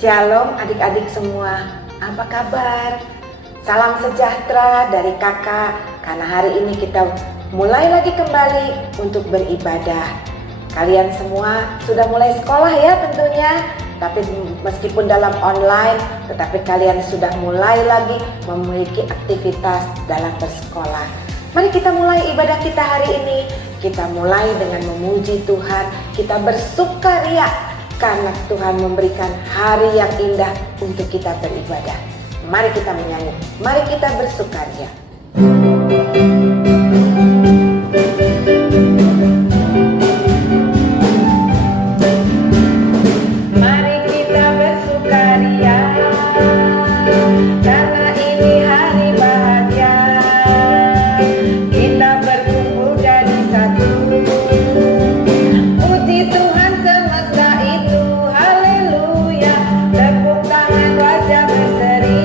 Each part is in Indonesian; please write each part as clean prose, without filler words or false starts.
Shalom adik-adik semua, apa kabar? Salam sejahtera dari kakak, karena hari ini kita mulai lagi kembali untuk beribadah. Kalian semua sudah mulai sekolah ya tentunya, tapi meskipun dalam online, tetapi kalian sudah mulai lagi memiliki aktivitas dalam bersekolah. Mari kita mulai ibadah kita hari ini. Kita mulai dengan memuji Tuhan, kita bersukaria karena Tuhan memberikan hari yang indah untuk kita beribadah. Mari kita menyanyi, mari kita bersukaria. Mari kita bersukaria, karena ini hari bahagia. Kita berkumpul jadi satu. Puji Tuhan semesta itu, haleluya. Tepuk tangan wajah berseri.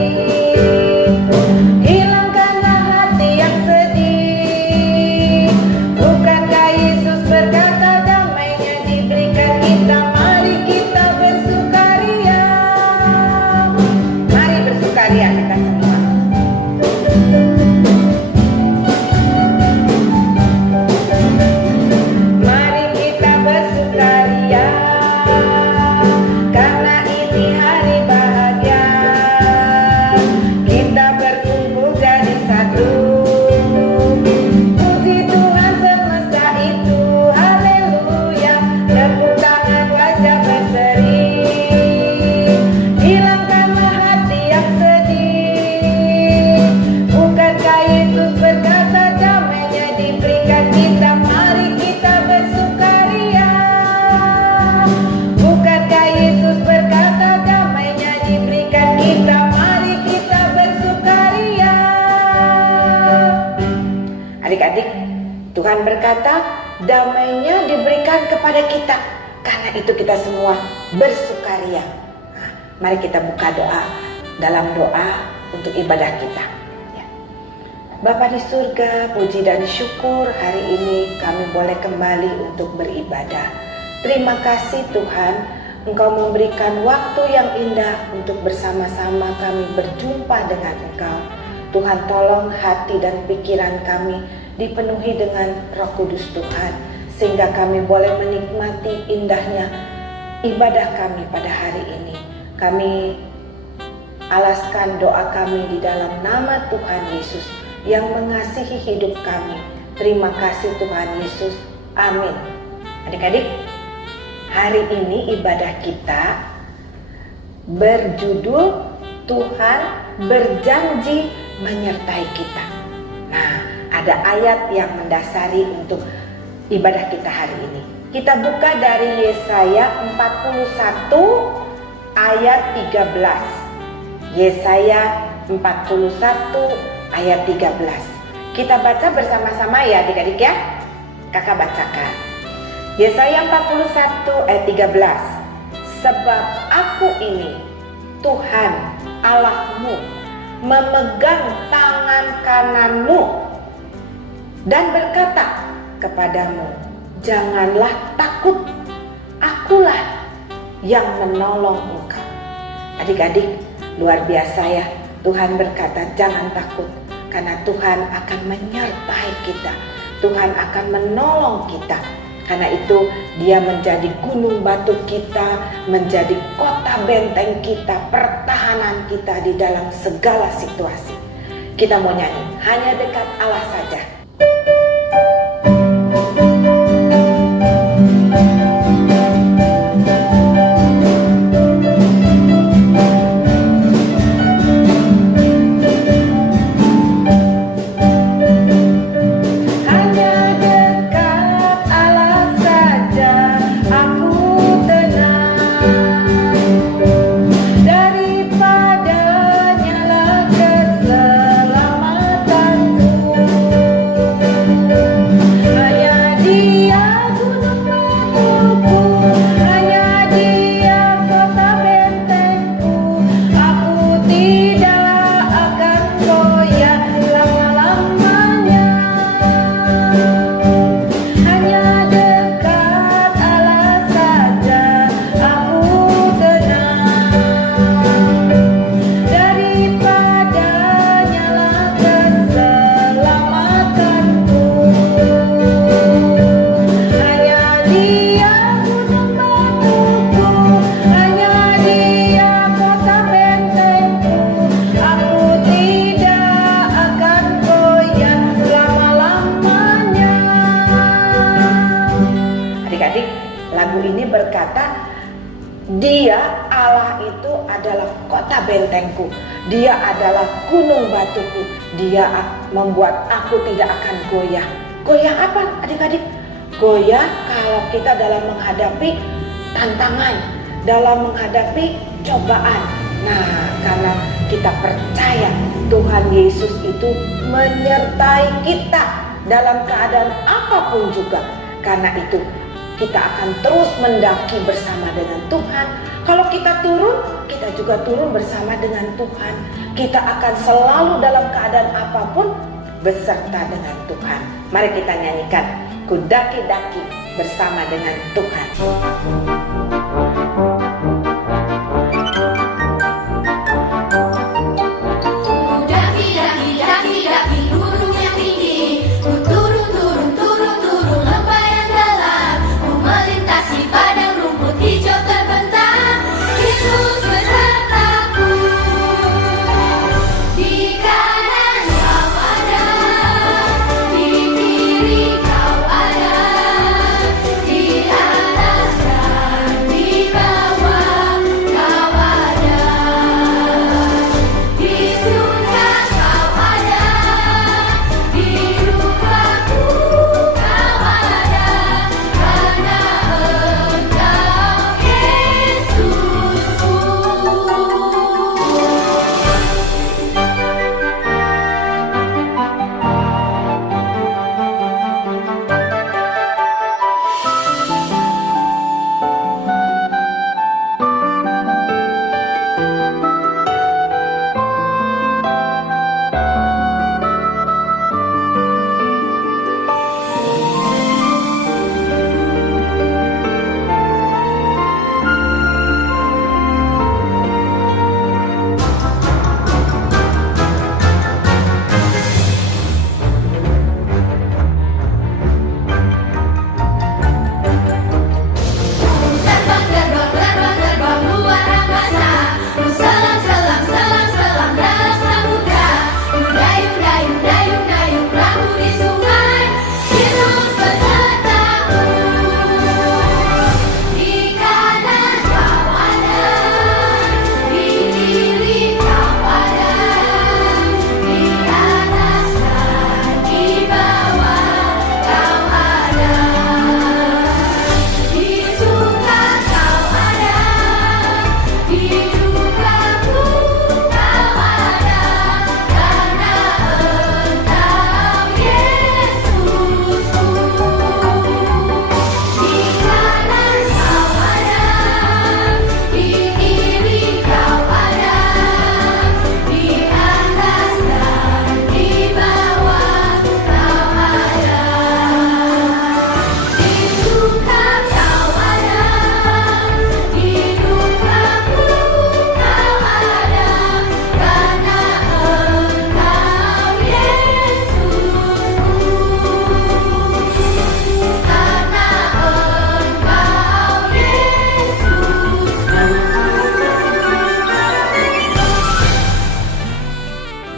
Hilangkanlah hati yang sedih. Bukankah Yesus berkata damainya diberikan kita? Mari kita bersukaria. Mari bersukaria kita semua. Mari kita bersukaria, karena ini hari bahagia. Kita berkumpul jadi satu. Puji Tuhan semesta itu, haleluya. Tepuk tangan wajah berseri. Hilangkanlah hati yang sedih. Bukankah Yesus berkata damainya diberikan kita? Mari kita bersukaria. Bukankah Yesus berkata damainya diberikan kita? Mari kita bersukaria. Adik-adik, Tuhan berkata damainya diberikan kepada kita. Karena itu kita semua bersukaria. Nah, mari kita buka doa, dalam doa untuk ibadah kita. Ya. Bapa di surga, puji dan syukur hari ini kami boleh kembali untuk beribadah. Terima kasih Tuhan, Engkau memberikan waktu yang indah untuk bersama-sama kami berjumpa dengan Engkau. Tuhan, tolong hati dan pikiran kami dipenuhi dengan Roh Kudus Tuhan, sehingga kami boleh menikmati indahnya ibadah kami pada hari ini. Kami alaskan doa kami di dalam nama Tuhan Yesus yang mengasihi hidup kami. Terima kasih Tuhan Yesus. Amin. Adik-adik, hari ini ibadah kita berjudul Tuhan berjanji menyertai kita. Nah, ada ayat yang mendasari untuk ibadah kita hari ini. Kita buka dari Yesaya 41 ayat 13. Yesaya 41 ayat 13. Kita baca bersama-sama ya adik-adik ya. Kakak bacakan. Yesaya 41 ayat 13. Sebab aku ini Tuhan Allahmu, memegang tangan kananmu dan berkata kepadamu, janganlah takut, akulah yang menolong engkau. Adik-adik, luar biasa ya. Tuhan berkata jangan takut, karena Tuhan akan menyertai kita. Tuhan akan menolong kita. Karena itu Dia menjadi gunung batu kita, menjadi kota benteng kita, pertahanan kita di dalam segala situasi. Kita mau nyanyi, hanya dekat Allah saja. Daripadanya lah keselamatanku. adalah kota bentengku. Dia adalah gunung batuku. Dia membuat aku tidak akan goyah. Goyah apa adik-adik? Goyah kalau kita dalam menghadapi tantangan, dalam menghadapi cobaan. Nah, karena kita percaya Tuhan Yesus itu menyertai kita dalam keadaan apapun juga. Karena itu kita akan terus mendaki bersama dengan Tuhan. Kalau kita turun, kita juga turun bersama dengan Tuhan. Kita akan selalu dalam keadaan apapun beserta dengan Tuhan. Mari kita nyanyikan Ku daki-daki bersama dengan Tuhan.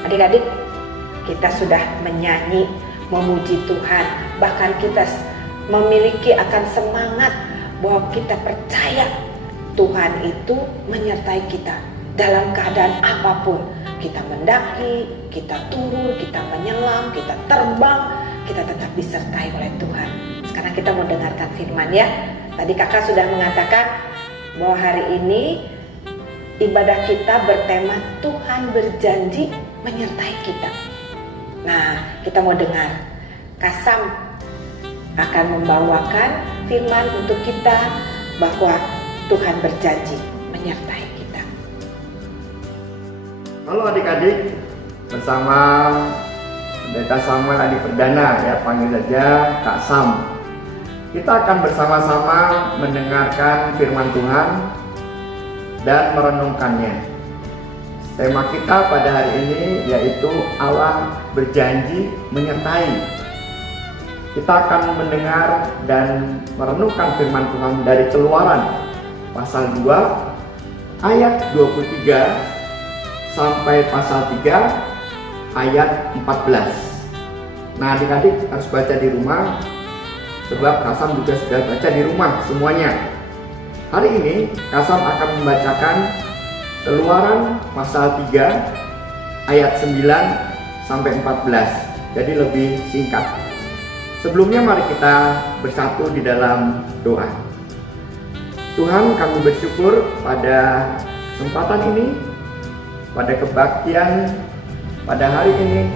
Adik-adik, kita sudah menyanyi, memuji Tuhan. Bahkan kita memiliki akan semangat bahwa kita percaya Tuhan itu menyertai kita dalam keadaan apapun. Kita mendaki, kita turun, kita menyelam, kita terbang, kita tetap disertai oleh Tuhan. Sekarang kita mau dengarkan firman ya. Tadi kakak sudah mengatakan bahwa hari ini ibadah kita bertema Tuhan berjanji menyertai kita. Nah, kita mau dengar. Kasam akan membawakan firman untuk kita bahwa Tuhan berjanji menyertai kita. Halo adik-adik, bersama Pendeta Samuel Adi Perdana, ya panggil saja Kak Sam. Kita akan bersama-sama mendengarkan firman Tuhan dan merenungkannya. Tema kita pada hari ini yaitu Allah berjanji menyertai. Kita akan mendengar dan merenungkan firman Tuhan dari Keluaran pasal 2 ayat 23 sampai pasal 3 ayat 14. Nah, adik-adik harus baca di rumah, sebab Kasam juga sudah baca di rumah semuanya. Hari ini Kasam akan membacakan Keluaran pasal 3 ayat 9 sampai 14. Jadi lebih singkat. Sebelumnya mari kita bersatu di dalam doa. Tuhan, kami bersyukur pada kesempatan ini, pada kebaktian pada hari ini,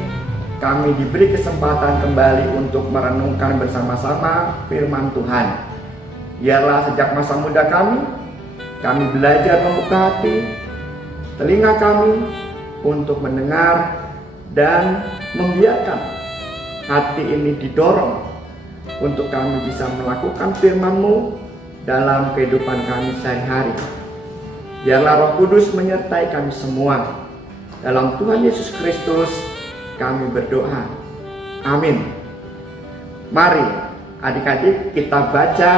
kami diberi kesempatan kembali untuk merenungkan bersama-sama firman Tuhan. Biarlah sejak masa muda kami belajar membuka hati, telinga kami untuk mendengar dan membiarkan hati ini didorong untuk kami bisa melakukan firman-Mu dalam kehidupan kami sehari-hari. Biarlah Roh Kudus menyertai kami semua. Dalam Tuhan Yesus Kristus kami berdoa. Amin. Mari adik-adik kita baca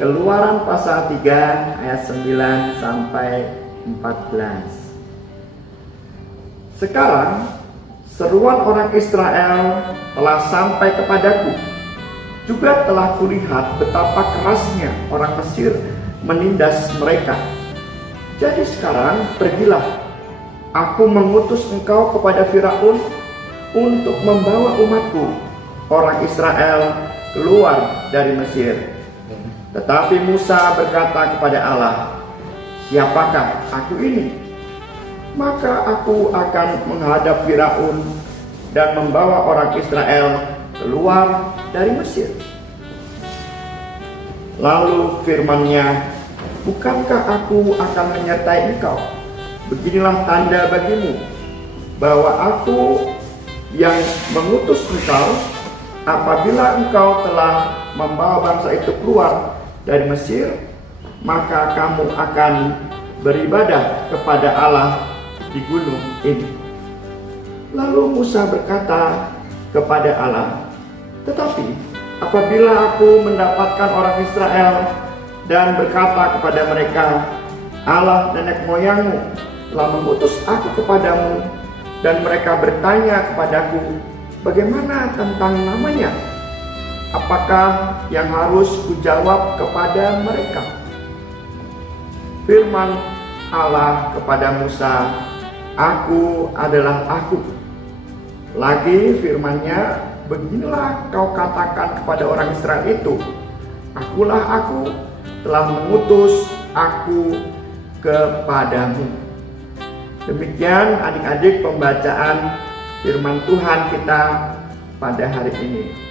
Keluaran pasal 3 ayat 9 sampai 14. Sekarang seruan orang Israel telah sampai kepadaku. Juga telah kulihat betapa kerasnya orang Mesir menindas mereka. Jadi sekarang pergilah, aku mengutus engkau kepada Firaun untuk membawa umatku, orang Israel, keluar dari Mesir. Tetapi Musa berkata kepada Allah, siapakah aku ini? Maka aku akan menghadap Firaun dan membawa orang Israel keluar dari Mesir. Lalu firman-Nya, bukankah aku akan menyertai engkau? Beginilah tanda bagimu bahwa aku yang mengutus engkau apabila engkau telah membawa bangsa itu keluar dari Mesir, maka kamu akan beribadah kepada Allah di gunung ini. Lalu Musa berkata kepada Allah, tetapi apabila aku mendapatkan orang Israel dan berkata kepada mereka, Allah nenek moyangmu telah mengutus aku kepadamu, dan mereka bertanya kepadaku, bagaimana tentang namanya? Apakah yang harus kujawab kepada mereka? Firman Allah kepada Musa, aku adalah aku. Lagi firman-Nya, beginilah kau katakan kepada orang Israel itu, akulah aku, telah mengutus aku kepadamu. Demikian adik-adik pembacaan firman Tuhan kita pada hari ini.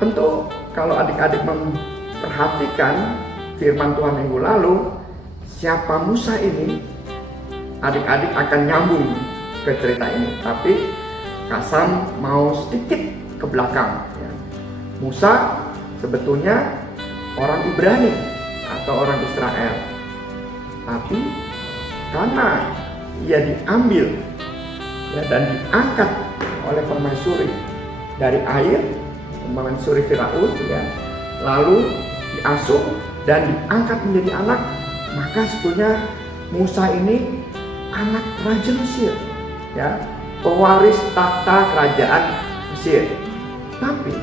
Tentu kalau adik-adik memperhatikan firman Tuhan minggu lalu, siapa Musa ini, adik-adik akan nyambung ke cerita ini. Tapi Kak Sam mau sedikit ke belakang. Musa sebetulnya orang Ibrani atau orang Israel, tapi karena ia diambil dan diangkat oleh permaisuri dari air, permaisuri Firaun, lalu diasuh dan diangkat menjadi anak, maka sebetulnya Musa ini anak Raja Mesir, pewaris tahta kerajaan Mesir. Tapi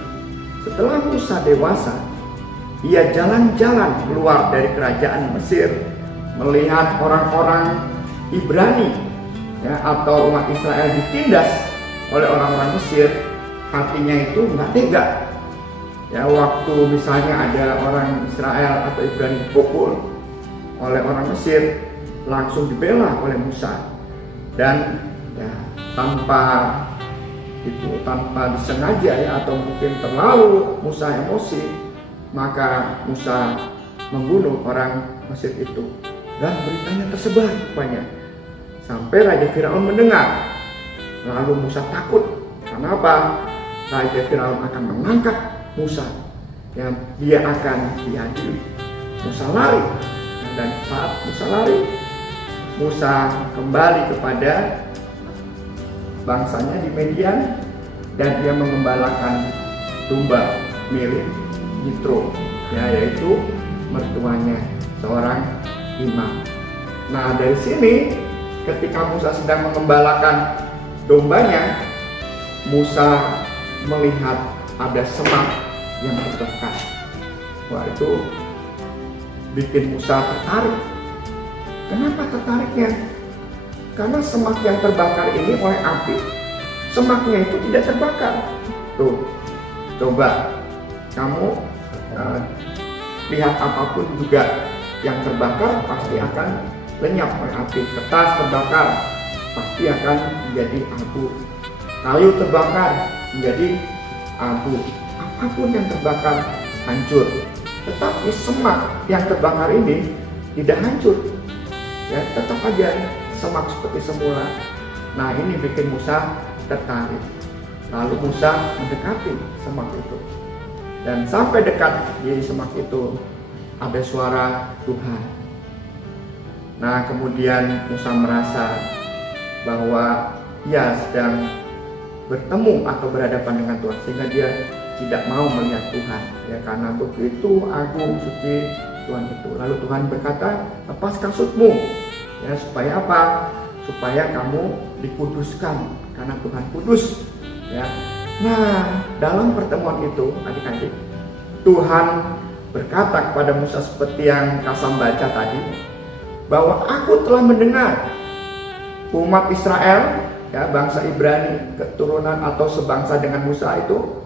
setelah Musa dewasa, ia jalan-jalan keluar dari kerajaan Mesir, melihat orang-orang Ibrani atau umat Israel ditindas oleh orang-orang Mesir. Hatinya itu nggak tega. Waktu misalnya ada orang Israel atau Ibrani dipukul oleh orang Mesir, langsung dibela oleh Musa. Dan tanpa disengaja atau mungkin terlalu Musa emosi, maka Musa membunuh orang Mesir itu, dan beritanya tersebar rupanya sampai Raja Firaun mendengar. Lalu Musa takut. Kenapa? Raja Firaun akan mengangkat Musa, yang dia akan diadili. Musa lari, dan saat Musa lari, Musa kembali kepada bangsanya di Midian, dan dia mengembalakan domba milik Yitro, yaitu mertuanya seorang imam. Nah, dari sini ketika Musa sedang mengembalakan dombanya, Musa melihat ada semak yang terdekat. Wah, itu bikin Musa tertarik. Kenapa tertariknya? Karena semak yang terbakar ini oleh api, semaknya itu tidak terbakar. Tuh, coba kamu lihat apapun juga yang terbakar pasti akan lenyap oleh api. Kertas terbakar pasti akan menjadi abu. Kayu terbakar menjadi abu. Apapun yang terbakar hancur. Tetapi semak yang terbakar ini tidak hancur. Ya, tetap aja semak seperti semula. Nah, ini bikin Musa tertarik. Lalu Musa mendekati semak itu. Dan sampai dekat di semak itu ada suara Tuhan. Nah, kemudian Musa merasa bahwa ia sedang bertemu atau berhadapan dengan Tuhan, sehingga dia tidak mau melihat Tuhan, ya, karena begitu agung suci Tuhan itu. Lalu Tuhan berkata, lepaskan sutmu, ya, supaya apa? Supaya kamu dikuduskan, karena Tuhan kudus, ya. Nah, dalam pertemuan itu, adik-adik, Tuhan berkata kepada Musa seperti yang Kasam baca tadi, bahwa aku telah mendengar umat Israel, ya, bangsa Ibrani, keturunan atau sebangsa dengan Musa itu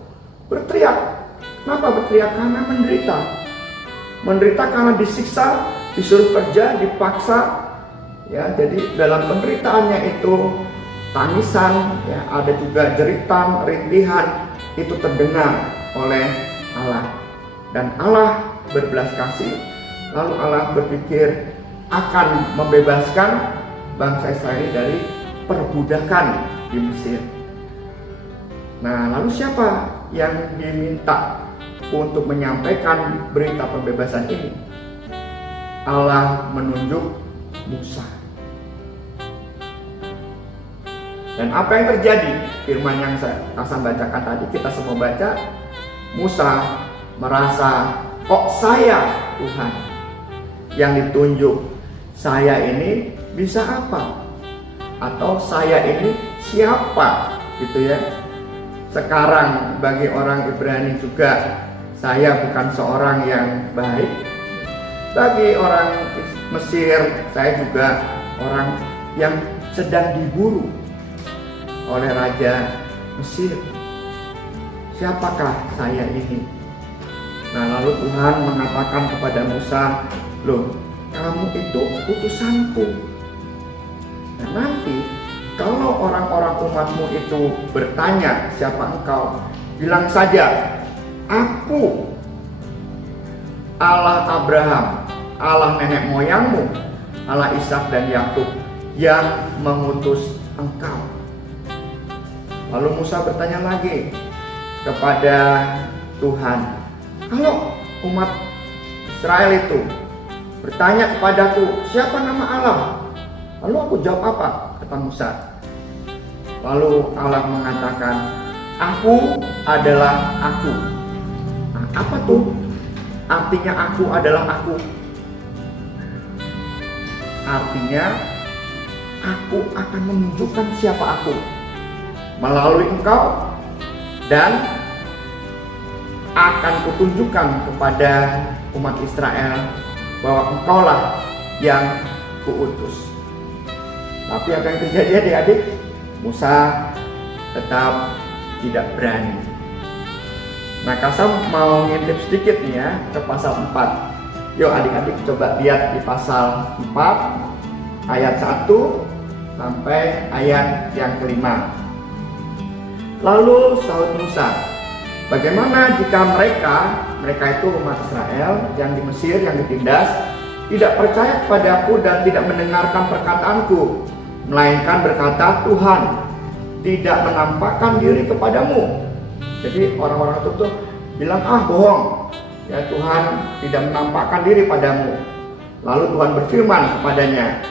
berteriak. Kenapa berteriak? Karena menderita. Menderita karena disiksa, disuruh kerja, dipaksa. Ya, jadi dalam penderitaannya itu tangisan, ya, ada juga jeritan, rintihan, itu terdengar oleh Allah. Dan Allah berbelas kasih. Lalu Allah berpikir akan membebaskan bangsa Israel dari perbudakan di Mesir. Nah, lalu siapa yang diminta untuk menyampaikan berita pembebasan ini? Allah menunjuk Musa. Dan apa yang terjadi? Firman yang saya bacakan tadi, kita semua baca. Musa merasa, kok saya Tuhan yang ditunjuk? Saya ini bisa apa? Atau saya ini siapa? Gitu ya. Sekarang bagi orang Ibrani juga, saya bukan seorang yang baik. Bagi orang Mesir, saya juga orang yang sedang diburu oleh Raja Mesir. Siapakah saya ini? Nah, lalu Tuhan mengatakan kepada Musa, loh, kamu itu utusanku. Nah, nanti kalau orang-orang umatmu itu bertanya siapa engkau, bilang saja, aku Allah Abraham, Allah nenek moyangmu, Allah Ishak dan Yakub yang mengutus engkau. Lalu Musa bertanya lagi kepada Tuhan, kalau umat Israel itu bertanya kepadaku, siapa nama Allah? Lalu aku jawab apa? Kata Musa. Lalu Allah mengatakan, aku adalah aku. Nah, apa tuh? Artinya aku adalah aku. Artinya aku akan menunjukkan siapa aku melalui engkau, dan akan kutunjukkan kepada umat Israel bahwa engkaulah yang kuutus. Tapi apa yang terjadi adik-adik? Musa tetap tidak berani. Nah, Kasam mau ngintip sedikit nih ya ke pasal 4. Yuk adik-adik coba lihat di pasal 4 ayat 1 sampai ayat yang kelima. Lalu sahut Musa, bagaimana jika mereka itu umat Israel yang di Mesir, yang ditindas, tidak percaya kepadaku dan tidak mendengarkan perkataanku, melainkan berkata, Tuhan tidak menampakkan diri kepadamu. Jadi orang-orang itu tuh bilang, bohong, ya, Tuhan tidak menampakkan diri padamu. Lalu Tuhan berfirman kepadanya,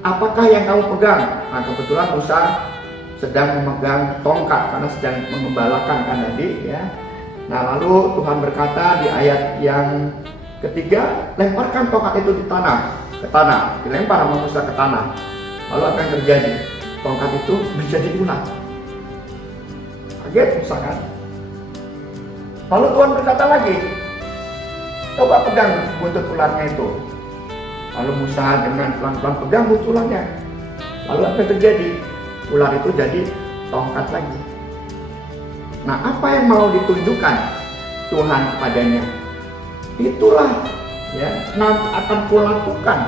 apakah yang kamu pegang? Nah, kebetulan Musa sedang memegang tongkat karena sedang mengembalakan kan tadi, ya. Nah, lalu Tuhan berkata di ayat yang ketiga, lemparkan tongkat itu di tanah, ke tanah. Dilempar sama Musa ke tanah. Lalu apa yang terjadi? Tongkat itu menjadi ular. Kaget Musa kan? Lalu Tuhan berkata lagi, coba pegang buntut ularnya itu. Lalu Musa dengan pelan-pelan pegang tulangnya. Lalu apa yang terjadi? Ular itu jadi tongkat lagi. Nah, apa yang mau ditunjukkan Tuhan kepadanya? Itulah ya, nanti akan kulakukan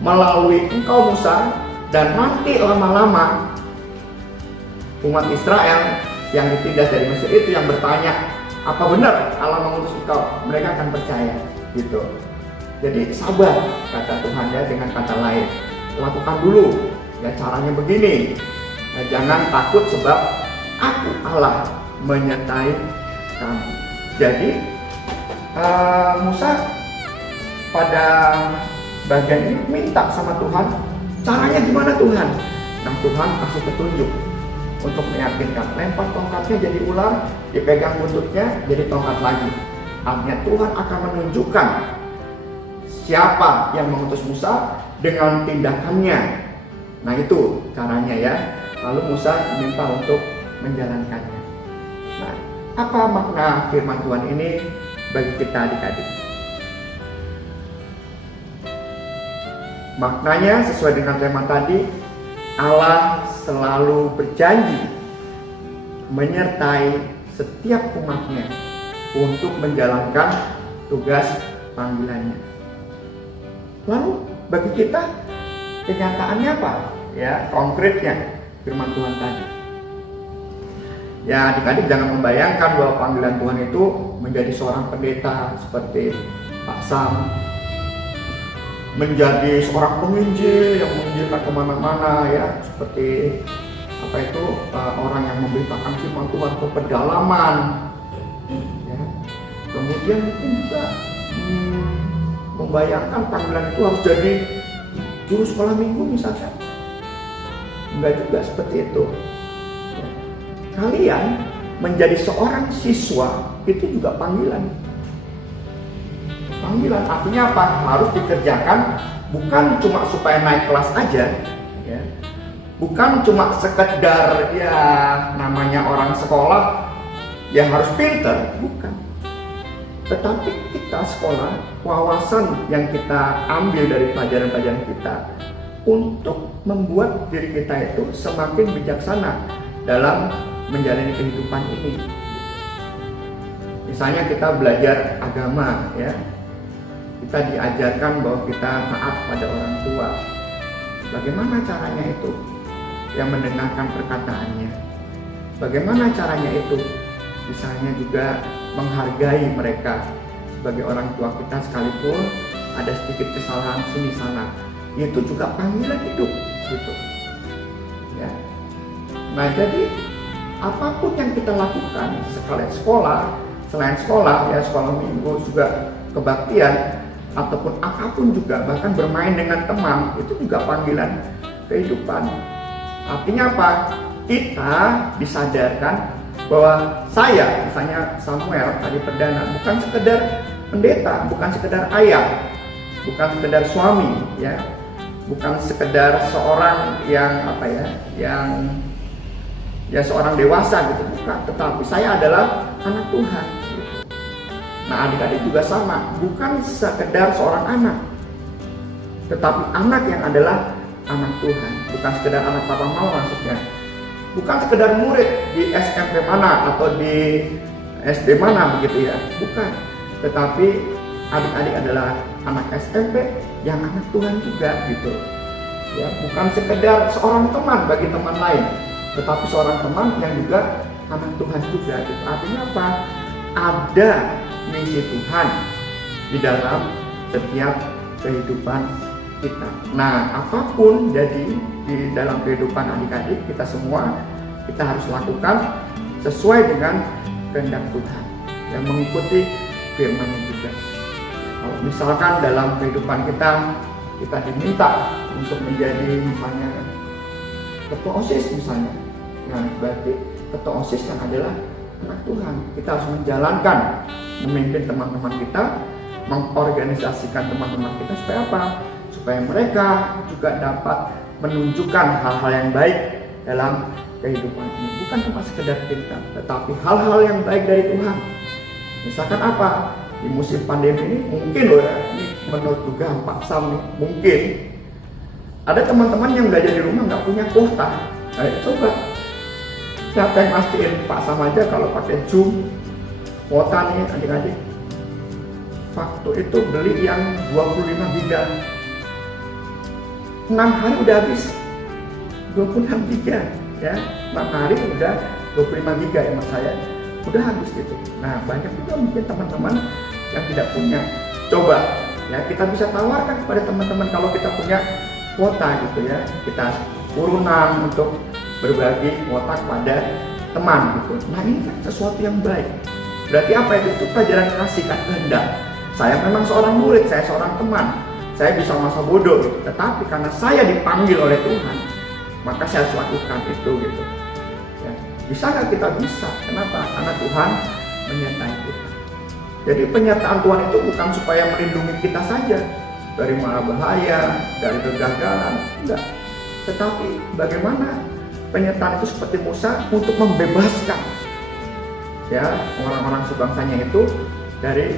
melalui engkau Musa, dan nanti lama-lama umat Israel yang ditindas dari Mesir itu yang bertanya, apa benar Allah mengutus engkau? Mereka akan percaya gitu. Jadi sabar, kata Tuhan ya, dengan kata lain, lakukan dulu ya, caranya begini ya, jangan takut sebab aku Allah menyertai kamu. Jadi Musa pada bagian ini minta sama Tuhan, caranya gimana Tuhan? Nah, Tuhan kasih petunjuk untuk meyakinkan, lempar tongkatnya jadi ular, dipegang buntutnya jadi tongkat lagi. Artinya Tuhan akan menunjukkan siapa yang mengutus Musa dengan tindakannya. Nah, itu caranya ya. Lalu Musa diminta untuk menjalankannya. Nah, apa makna firman Tuhan ini bagi kita adik-adik? Maknanya sesuai dengan tema tadi, Allah selalu berjanji menyertai setiap umatnya untuk menjalankan tugas panggilannya. Lalu bagi kita kenyataannya apa? Ya, konkretnya firman Tuhan tadi. Ya, adik-adik jangan membayangkan bahwa panggilan Tuhan itu menjadi seorang pendeta seperti Pak Sam, menjadi seorang penginjil yang menginjilkan kemana-mana ya, seperti apa itu orang yang memberitakan firman Tuhan ke pedalaman ya. Kemudian mungkin juga membayangkan panggilan itu harus jadi juru sekolah minggu misalnya. Enggak juga seperti itu ya. Kalian menjadi seorang siswa itu juga panggilan. Panggilan artinya apa? Harus dikerjakan bukan cuma supaya naik kelas aja ya. Bukan cuma sekedar ya namanya orang sekolah yang harus pinter, bukan. Tetapi kita sekolah, wawasan yang kita ambil dari pelajaran-pelajaran kita untuk membuat diri kita itu semakin bijaksana dalam menjalani kehidupan ini. Misalnya kita belajar agama ya, kita diajarkan bahwa kita taat pada orang tua. Bagaimana caranya itu? Yang mendengarkan perkataannya. Bagaimana caranya itu? Misalnya juga menghargai mereka sebagai orang tua kita, sekalipun ada sedikit kesalahan sini sana. Itu juga panggilan hidup gitu. Ya. Nah, jadi apapun yang kita lakukan, sekalian sekolah, selain sekolah ya, sekolah minggu juga kebaktian, ataupun apapun juga, bahkan bermain dengan teman, itu juga panggilan kehidupan. Artinya apa? Kita disadarkan bahwa saya, misalnya Samuel tadi perdana, bukan sekedar pendeta, bukan sekedar ayah, bukan sekedar suami, ya, bukan sekedar seorang yang apa ya, yang ya seorang dewasa gitu, bukan. Tetapi saya adalah anak Tuhan. Nah, adik-adik juga sama, bukan sekedar seorang anak, tetapi anak yang adalah anak Tuhan, bukan sekedar anak papa mama maksudnya, bukan sekedar murid di SMP mana atau di SD mana begitu ya, bukan, tetapi adik-adik adalah anak SMP yang anak Tuhan juga gitu ya, bukan sekedar seorang teman bagi teman lain, tetapi seorang teman yang juga anak Tuhan juga gitu. Artinya apa? Ada misi Tuhan di dalam setiap kehidupan kita. Nah, apapun jadi di dalam kehidupan adik-adik kita semua, kita harus lakukan sesuai dengan kehendak Tuhan yang mengikuti firman-Nya juga. Kalau misalkan dalam kehidupan kita diminta untuk menjadi misalnya ketua OSIS misalnya, nah berarti ketua OSIS yang adalah anak Tuhan. Kita harus menjalankan, memimpin teman-teman kita, mengorganisasikan teman-teman kita supaya apa? Supaya mereka juga dapat menunjukkan hal-hal yang baik dalam kehidupan ini. Bukan cuma sekedar kita, tetapi hal-hal yang baik dari Tuhan. Misalkan apa? Di musim pandemi ini mungkin loh ya, ini menurut dugaan Pak Sam nih, mungkin ada teman-teman yang belajar di rumah nggak punya kuota. Ayo coba, siapa yang pastiin Pak Sam aja kalau pakai Zoom kuota nih adik-adik, waktu itu beli yang 25 giga 6 hari udah habis 26 giga ya, 6 hari udah 25 giga ya mas saya, udah habis gitu. Nah banyak juga mungkin teman-teman yang tidak punya. Coba ya kita bisa tawarkan kepada teman-teman kalau kita punya kuota gitu ya, kita urunan untuk berbagi kuota kepada teman gitu. Nah ini kan sesuatu yang baik. Berarti apa itu pelajaran kasih kan kehendak. Saya memang seorang murid, saya seorang teman, saya bisa masa bodoh gitu. Tetapi karena saya dipanggil oleh Tuhan, maka saya harus lakukan itu gitu. Ya. Bisa nggak kita? Bisa. Kenapa? Karena Tuhan menyertai kita. Jadi penyertaan Tuhan itu bukan supaya melindungi kita saja dari mara bahaya, dari kegagalan, enggak. Tetapi bagaimana penyertaan itu seperti Musa untuk membebaskan ya orang-orang sebangsanya itu dari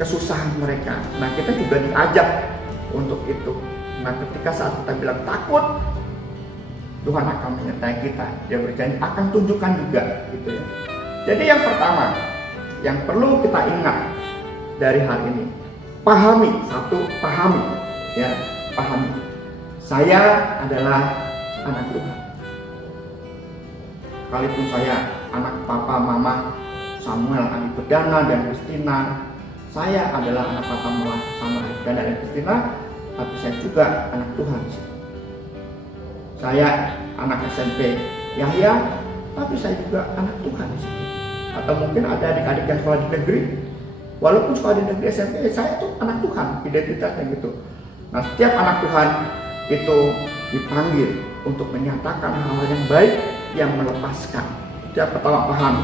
kesusahan mereka. Nah kita juga diajak untuk itu. Nah ketika saat kita bilang takut, Tuhan akan menyertai kita. Dia berjanji akan tunjukkan juga gitu ya. Jadi yang pertama yang perlu kita ingat dari hal ini, pahami ya, pahami saya adalah anak Tuhan. Sekalipun saya anak papa mama Samuel, Adi Perdana dan Christina, saya adalah anak papa mama sama Adi Perdana dan Christina, tapi saya juga anak Tuhan. Saya anak SMP Yahya, tapi saya juga anak Tuhan. Atau mungkin ada adik-adik yang sekolah di negeri, walaupun sekolah di negeri SMP, saya itu anak Tuhan, identitasnya gitu. Nah setiap anak Tuhan itu dipanggil untuk menyatakan hal-hal yang baik yang melepaskan. Yang pertama paham.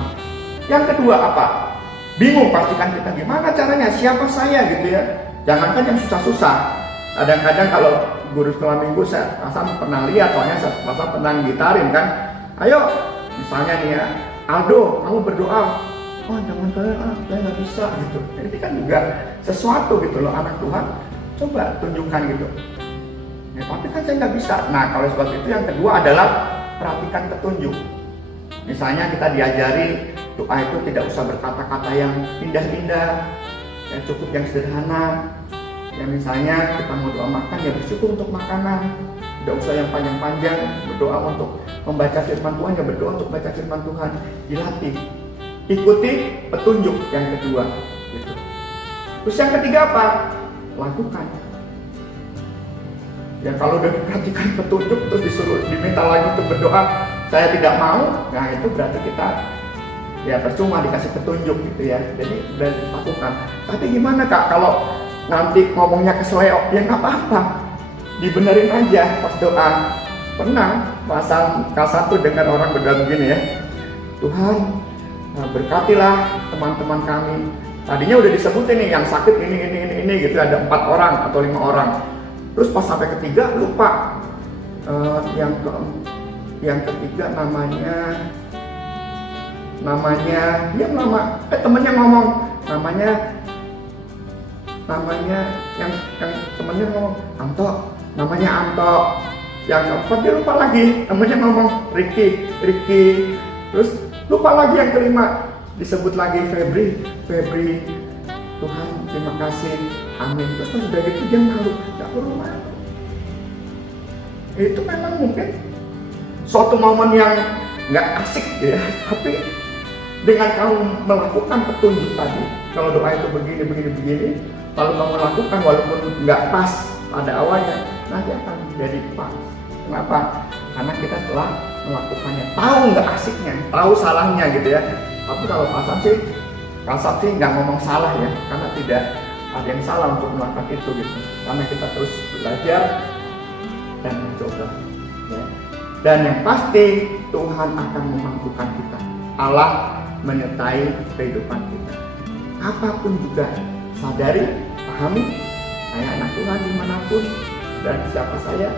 Yang kedua apa? Bingung pastikan kita gimana caranya, siapa saya gitu ya. Jangankan yang susah-susah. Kadang-kadang kalau guru sekolah minggu saya pernah lihat, soalnya saya pernah gitarin kan. Ayo misalnya nih ya, Aldo, kamu berdoa. Oh jangan saya nggak bisa gitu. Ini kan juga sesuatu gitu loh, anak Tuhan. Coba tunjukkan gitu. Ya, tapi kan saya nggak bisa. Nah kalau sebab itu yang kedua adalah perhatikan petunjuk. Misalnya kita diajari doa itu tidak usah berkata-kata yang indah-indah, yang cukup yang sederhana. Ya misalnya kita mau doa makan ya bersyukur untuk makanan. Tidak usah yang panjang-panjang. Berdoa untuk membaca firman Tuhan ya berdoa untuk baca firman Tuhan. Dilatih. Ikuti petunjuk yang kedua. Gitu. Terus yang ketiga apa? Lakukan. Ya kalau udah diperhatikan petunjuk terus disuruh diminta lagi untuk berdoa, saya tidak mau, nah itu berarti kita ya percuma dikasih petunjuk gitu ya. Jadi udah lakukan. Tapi gimana kak kalau nanti ngomongnya keseleo? Ya nggak apa-apa, dibenerin aja pas doa. Pernah pasal K1 dengan orang berdoa begini ya, Tuhan berkatilah teman-teman kami. Tadinya udah disebutin nih yang sakit ini gitu, ada 4 orang atau 5 orang. Terus pas sampai ketiga lupa yang ketiga namanya dia temennya ngomong namanya yang temennya ngomong Anto, namanya Anto. Yang keempat dia lupa lagi, namanya ngomong Ricky, terus lupa lagi yang kelima disebut lagi Febri, Tuhan terima kasih, amin. Terus pas udah gitu dia malu, gak perlu malu. Itu memang mungkin suatu momen yang gak asik ya, tapi dengan kamu melakukan petunjuk tadi, kalau doa itu begini, lalu kamu melakukan walaupun gak pas pada awalnya, nanti akan jadi pas. Kenapa? Karena kita telah melakukannya, tahu nggak asiknya, tahu salahnya gitu ya. Tapi kalau kasar sih nggak ngomong salah ya, karena tidak ada yang salah untuk melakukan itu gitu. Karena kita terus belajar dan mencoba. Ya. Dan yang pasti Tuhan akan memampukan kita. Allah menyertai kehidupan kita. Apapun juga sadari, pahami, saya anak Tuhan dimanapun dan siapa saya.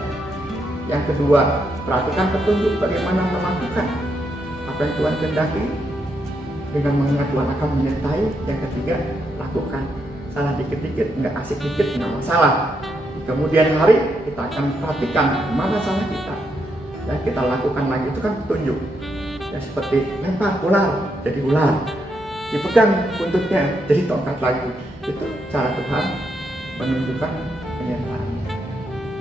Yang kedua, perhatikan petunjuk bagaimana melakukan apa yang Tuhan kehendaki dengan mengingat Tuhan akan menyertai. Yang ketiga, lakukan salah dikit-dikit, nggak asik dikit, nggak masalah. Di kemudian hari kita akan perhatikan mana salah kita. Ya, kita lakukan lagi, itu kan petunjuk. Ya, seperti lempar ular jadi ular, dipegang buntutnya jadi tongkat lagi. Itu cara Tuhan menunjukkan penyertaannya.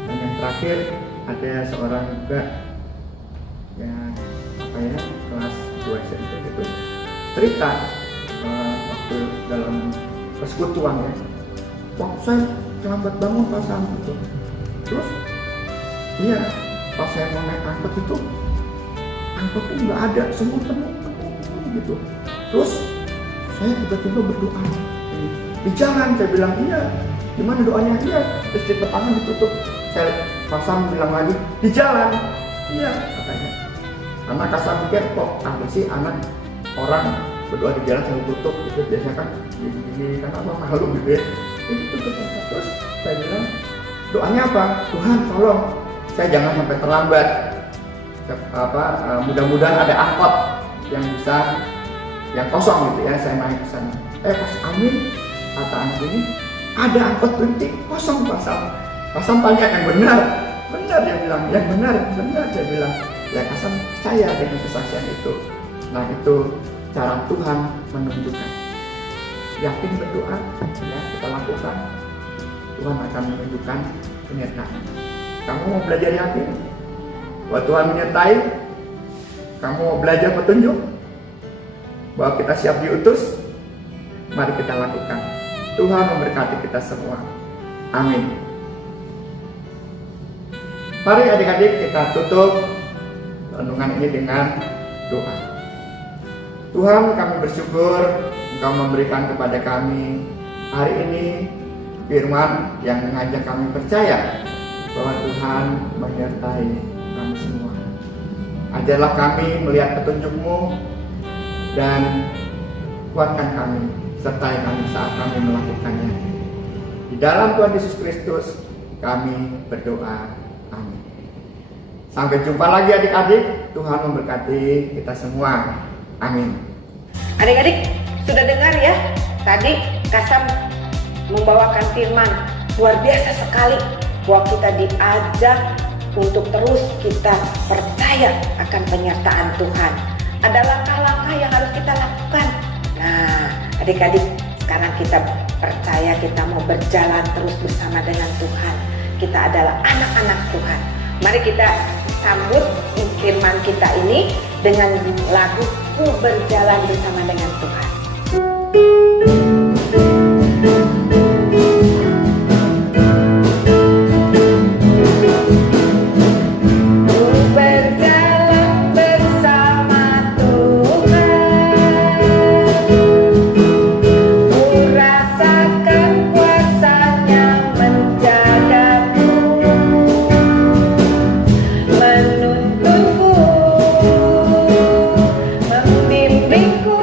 Dan yang terakhir ada seorang juga yang kelas 2 SMP gitu cerita waktu dalam persekutuan ya, waktu saya terlambat bangun pasang gitu, terus iya pas saya mau naik angkot itu angkot tuh nggak ada, semua penuh gitu. Terus saya tiba-tiba berdoa di jalan, saya bilang iya, gimana doanya? Iya, terus di tangan ditutup, saya pasang bilang lagi di jalan, iya katanya. Karena kasar pikir kok ada sih anak orang berdoa di jalan sambil tutup, itu biasanya kan gini kan apa malu gitu ya. Itu tutup. Terus saya bilang doanya apa? Tuhan tolong saya jangan sampai terlambat. Mudah-mudahan ada angkot yang bisa yang kosong gitu ya, saya naik ke sana. Pas amin kata anak ini ada angkot berhenti kosong pasang tanya yang benar dia bilang yang benar dia bilang ya Kasam percaya dengan kesaksian itu. Nah itu cara Tuhan menunjukkan, yakin berdoa ya kita lakukan, Tuhan akan menunjukkan penyertaan. Kamu mau belajar yakin bahwa Tuhan menyertai, kamu mau belajar petunjuk bahwa kita siap diutus, mari kita lakukan. Tuhan memberkati kita semua, amin. Mari adik-adik kita tutup renungan ini dengan doa. Tuhan, kami bersyukur Engkau memberikan kepada kami hari ini firman yang mengajak kami percaya bahwa Tuhan menyertai kami semua. Ajarlah kami melihat petunjuk-Mu dan kuatkan kami, sertai kami saat kami melakukannya. Di dalam Tuhan Yesus Kristus kami berdoa. Amin. Sampai jumpa lagi adik-adik. Tuhan memberkati kita semua. Amin. Adik-adik sudah dengar ya, tadi Kasam membawakan firman luar biasa sekali bahwa kita diajak untuk terus kita percaya akan penyertaan Tuhan. Ada langkah-langkah yang harus kita lakukan. Nah, adik-adik sekarang kita percaya kita mau berjalan terus bersama dengan Tuhan. Kita adalah anak-anak Tuhan. Mari kita sambut firman kita ini dengan lagu Ku Berjalan Bersama Dengan Tuhan. Membimbingku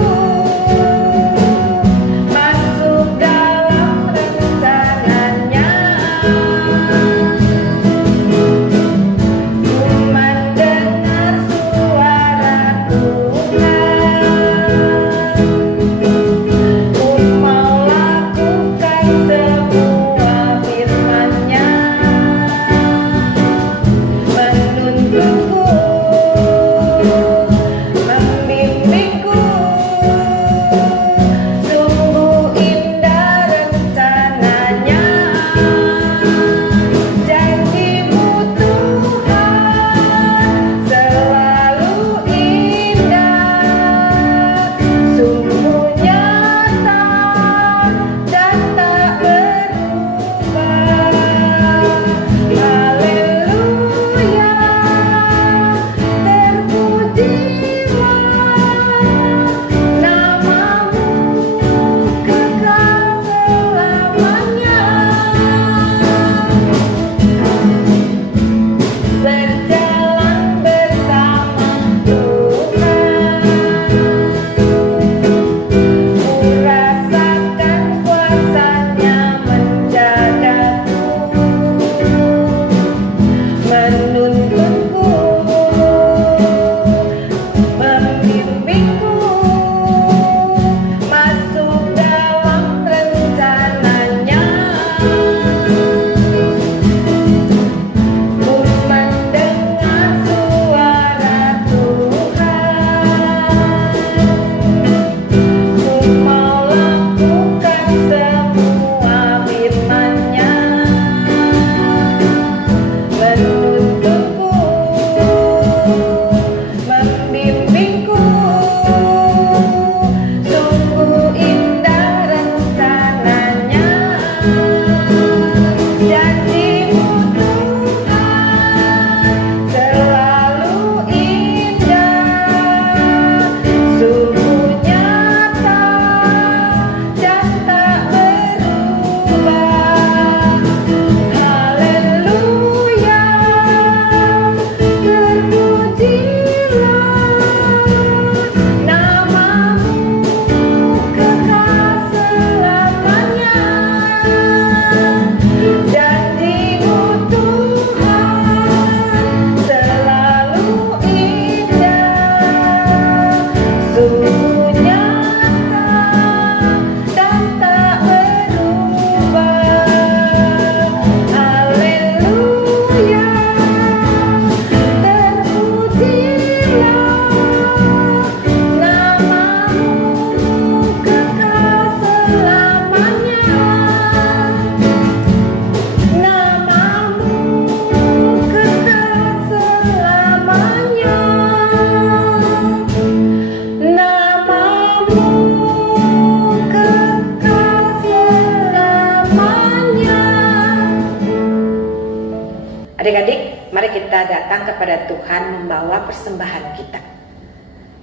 Adik-adik, mari kita datang kepada Tuhan membawa persembahan kita.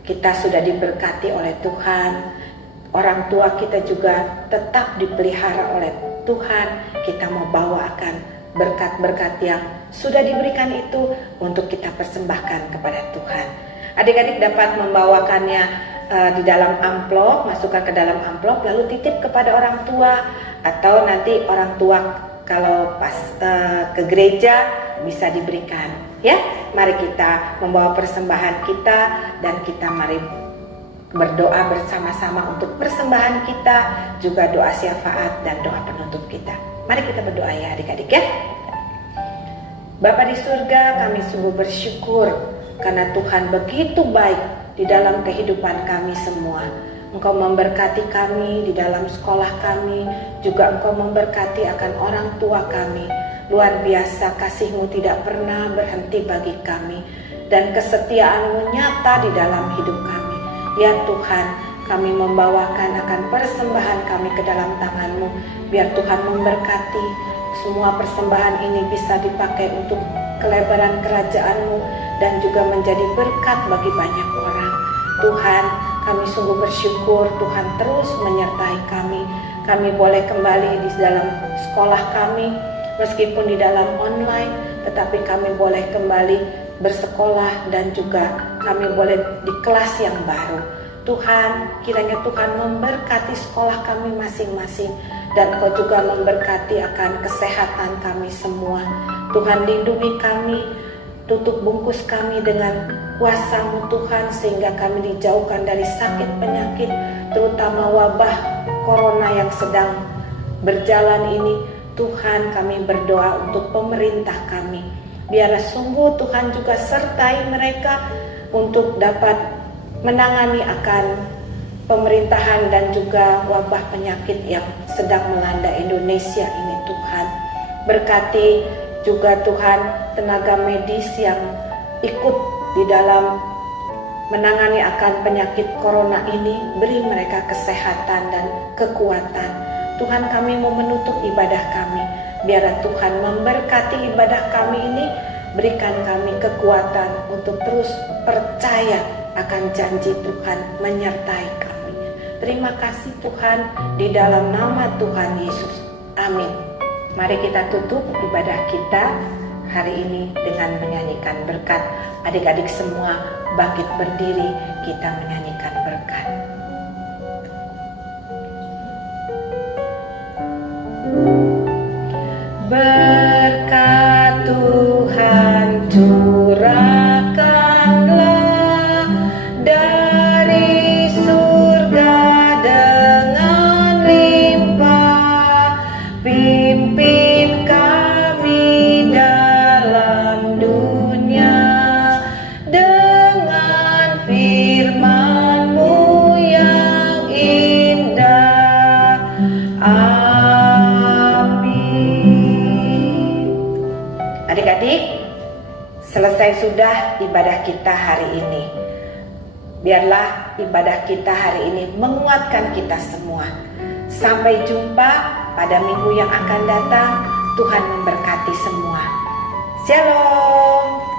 Kita sudah diberkati oleh Tuhan. Orang tua kita juga tetap dipelihara oleh Tuhan. Kita mau bawakan berkat-berkat yang sudah diberikan itu untuk kita persembahkan kepada Tuhan. Adik-adik dapat membawakannya di dalam amplop, masukkan ke dalam amplop, lalu titip kepada orang tua, atau nanti orang tua kalau pas ke gereja bisa diberikan. Ya, mari kita membawa persembahan kita dan kita mari berdoa bersama-sama untuk persembahan kita, juga doa syafaat dan doa penutup kita. Mari kita berdoa ya adik-adik ya. Bapa di surga, kami sungguh bersyukur karena Tuhan begitu baik di dalam kehidupan kami semua. Engkau memberkati kami di dalam sekolah kami, juga Engkau memberkati akan orang tua kami. Luar biasa kasih-Mu tidak pernah berhenti bagi kami, dan kesetiaan-Mu nyata di dalam hidup kami. Ya Tuhan, kami membawakan akan persembahan kami ke dalam tangan-Mu. Biar Tuhan memberkati, semua persembahan ini bisa dipakai untuk kelebaran kerajaan-Mu dan juga menjadi berkat bagi banyak orang. Tuhan, kami sungguh bersyukur Tuhan terus menyertai kami. Kami boleh kembali di dalam sekolah kami, meskipun di dalam online, tetapi kami boleh kembali bersekolah dan juga kami boleh di kelas yang baru. Tuhan, kiranya Tuhan memberkati sekolah kami masing-masing, dan Engkau juga memberkati akan kesehatan kami semua. Tuhan, lindungi kami, tutup bungkus kami dengan kuasa-Mu Tuhan, sehingga kami dijauhkan dari sakit penyakit, terutama wabah corona yang sedang berjalan ini. Tuhan, kami berdoa untuk pemerintah kami. Biarlah sungguh Tuhan juga sertai mereka untuk dapat menangani akan pemerintahan dan juga wabah penyakit yang sedang melanda Indonesia ini Tuhan. Berkati juga Tuhan tenaga medis yang ikut di dalam menangani akan penyakit corona ini. Beri mereka kesehatan dan kekuatan. Tuhan, kami mau menutup ibadah kami. Biarlah Tuhan memberkati ibadah kami ini. Berikan kami kekuatan untuk terus percaya akan janji Tuhan menyertai kami. Terima kasih Tuhan, di dalam nama Tuhan Yesus. Amin. Mari kita tutup ibadah kita hari ini dengan menyanyikan berkat. Adik-adik semua bangkit berdiri, kita menyanyikan berkat. Berkat Tuhan curahkanlah dari surga dengan limpah, pimpin kami dalam dunia dengan firman-Mu yang indah. Adik-adik, selesai sudah ibadah kita hari ini. Biarlah ibadah kita hari ini menguatkan kita semua. Sampai jumpa pada minggu yang akan datang. Tuhan memberkati semua. Shalom.